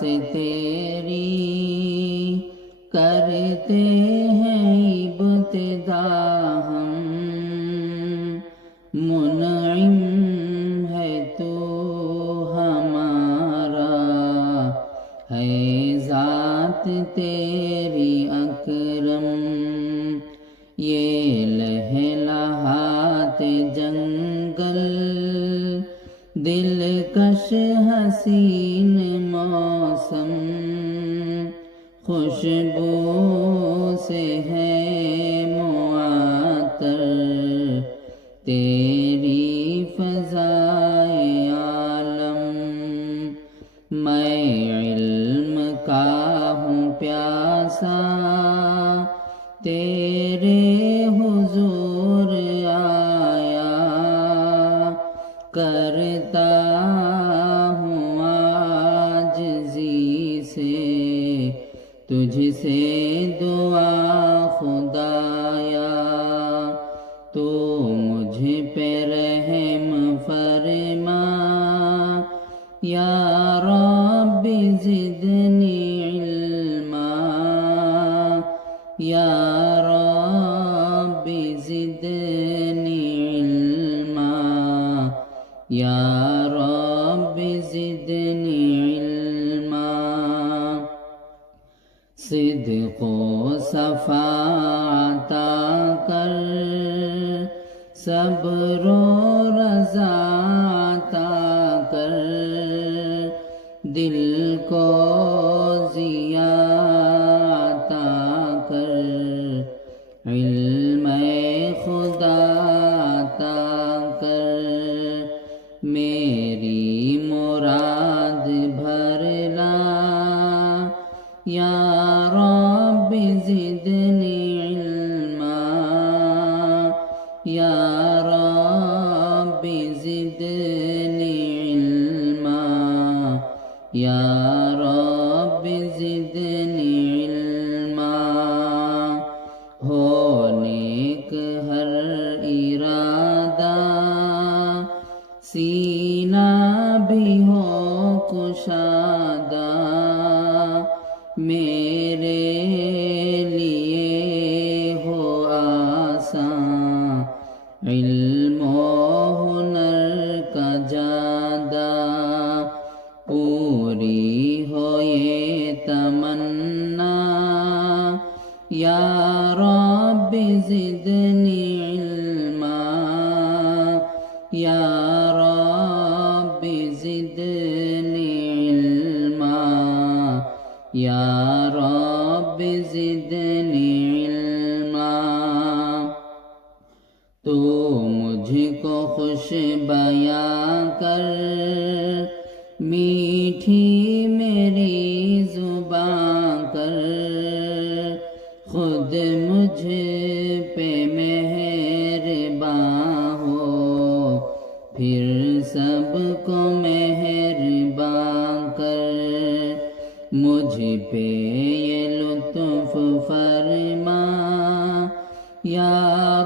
سے تیری کرتے ہیں ابتدا ہم، منعم ہے تو ہمارا، ہے ذات تیری اکرم، یہ لہلہات جنگل دلکش حسین موسم، خوشبو سے ہے معطر تیری فضائے عالم، میں علم کا ہوں پیاسا تیرے حضور آیا، کرتا ہوں عاجزی سے تجھ سے دعا خدایا، تو مجھ پہ رحم فرما، یا رب زدنی علما، یا رب زدنی علما، یا رب زدنی علما، صدق و صفا عطا کر، صبر و رضا عطا کر، دل کو ضیا عطا کر، علم خدا عطا کر، میری مراد بھرلا، یا رب زدنی علما، یا رب زدنی علما، یا رب زدنی علما، ہو نیک ہر ارادہ، سینہ بھی ہو کشادہ، میرے لیے ہو آسان، علم و ہنر کا جادہ، پوری ہو یہ تمنا، یا رب زدنی علما، یا رب زدنی علما، یا رب زدنی علما، تو مجھ کو خوش بیاں کر، میٹھی میری زباں کر، خود مجھ پہ مہرباں ہو، پھر سب کو مہرباں کر، مجھ پہ یہ لطف فرما، یا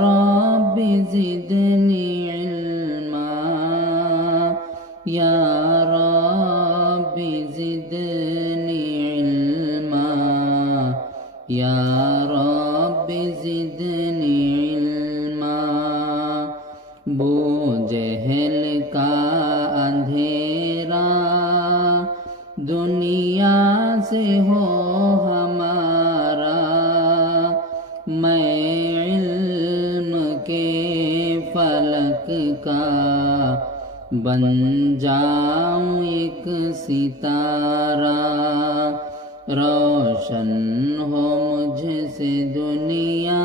رب زدنی علما، یا رب زدنی علما، یا رب زدنی علما، بو جہل کا اندھیرا دنیا سے ہو ہمارا، میں علم کے فلک کا بن جاؤں ایک ستارہ، روشن ہو مجھ سے دنیا،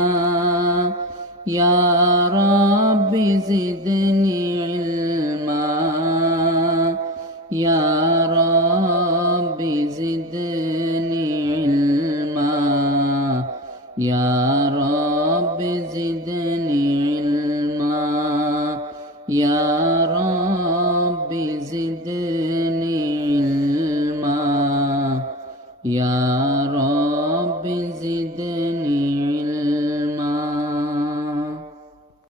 یا رب زدنی علما، یا رب زدنی علما، یا رب زدنی علما، یا رب زدنی علما، یا رب زدنی